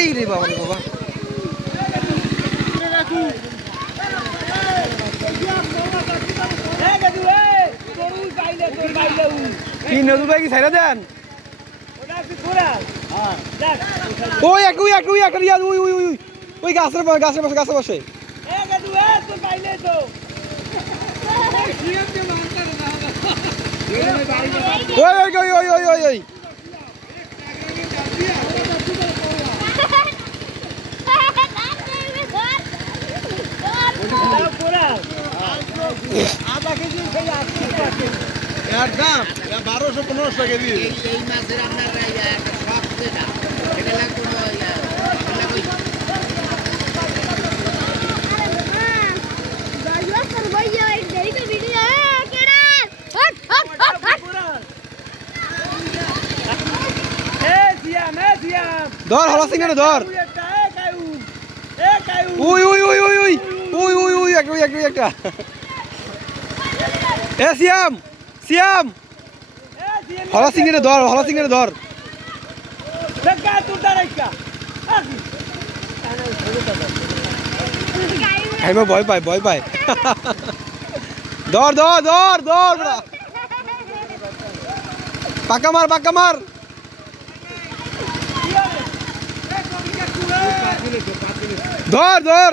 এই রে বাবা রে বাবা কি নজরুল ভাই কি ছাইরা দেন ওই এক ওই এক ওই এক ওই ওই ওই ওই গাছের পাশে ওই ওই ওই ওই ওই ওই ওই এর দাম 1200-1500 টাকা দিয়ে এই মাছের আপনার সব যেটা এটা লাগবে না ধর হলা সিং ধর we we we we we we we we একটা এ সিয়াম সিয়াম হলা সিং ধর আমি ভয় পাই ধর ধর ধর ধর পাকা মার ধর ধর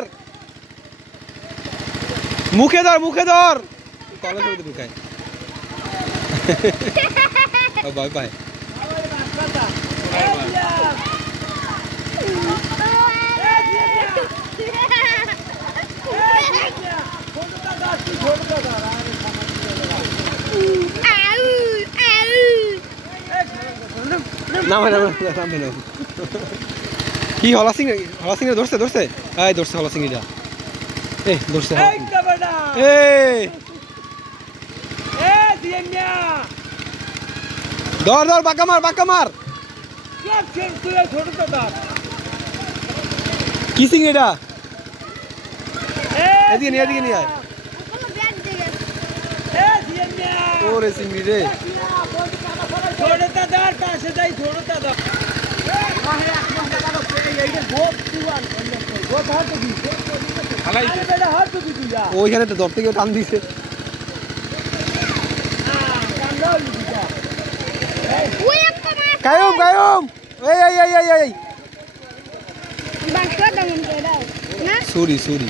মুখে ধর কলেজ মধ্যে ঢুকায় ভয় পায় কি হলা সিং ধরছে এই ধরছে হলা সিং এটা এই ধরছে ধর বাঁকা মার কি সিং এটা এদিকে নিয়ে আয় ওরে সিংড়ি রে ওইখানে তো ধরতে গিয়ে টান দিছে কায়ুম এই সরি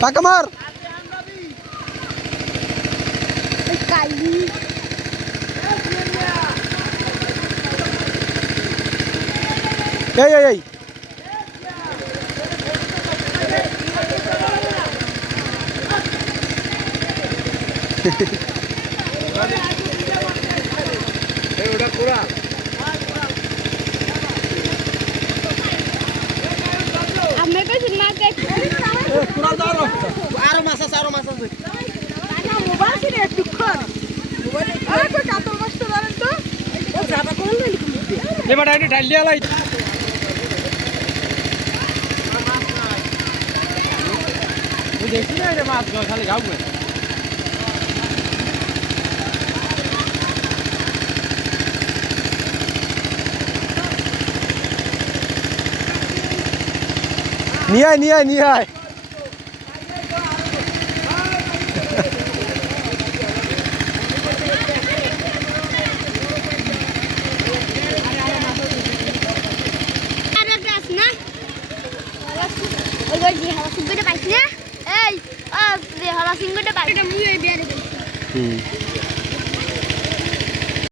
পাকা মার এই ওটা পুরা আমি কইছি না কে পুরা দাও আরো মাছ আছে না মোবাইল ছিল একটুক্ষণ মোবাইল আরে কই কাতল মাছটা ধরেন তো ও জাদা কোন না এবার আইডি ঢাল দিয়া লাই ওই দেখি না রে মাছ খালি গাও নিয়ে আয় হলা সিংহটা পাইছি